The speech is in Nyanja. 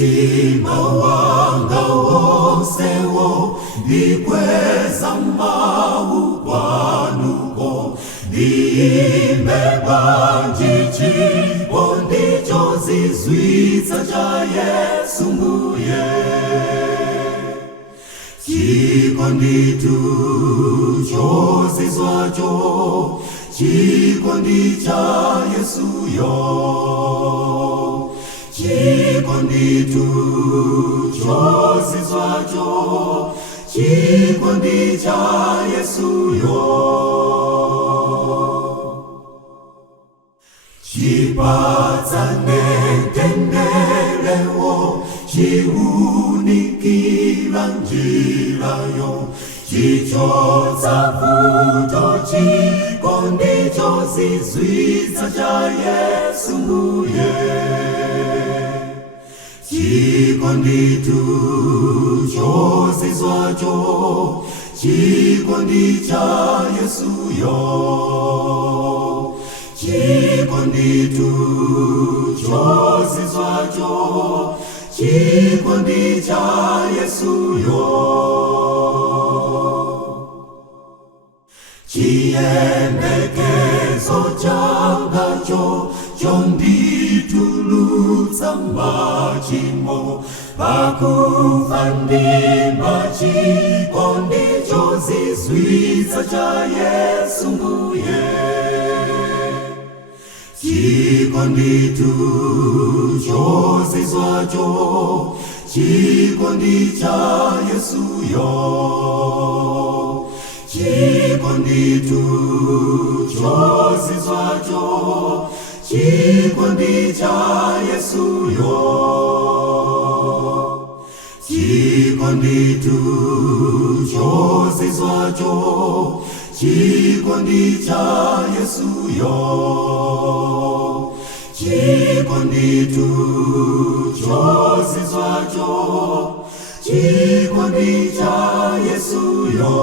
Mitima wanga wosewo ndikweza mawu kwanuko, ndiimbe banji chipo ndicho zizwitsa cha Yesu mbuye. Chikondi chozizwacho, chikondi cha Yesuyo. Chikondi chozizwacho, chikondi cha Yesuyo. Chipatsane tenderewo, chiunikira njirayo, chichotsa vuto, chikondi chozizwitsa cha Yesu mbuye. Chikondi chozizwacho, chikondi cha Yesuyo. Chikondi chozizwacho, chikondi cha Yesuyo. Chiyembekezo changacho chonditulutsa machimo, pakufa ndimba chikondi chozizwitsa cha Yesu mbuye. Chikondi chozizwacho, chikondi cha Yesuyo. Chikondi chozizwacho, chikondi cha Yesuyo. Chikondi chozizwacho, chikondi cha Yesuyo. Chikondi chozizwacho, chikondi cha Yesuyo.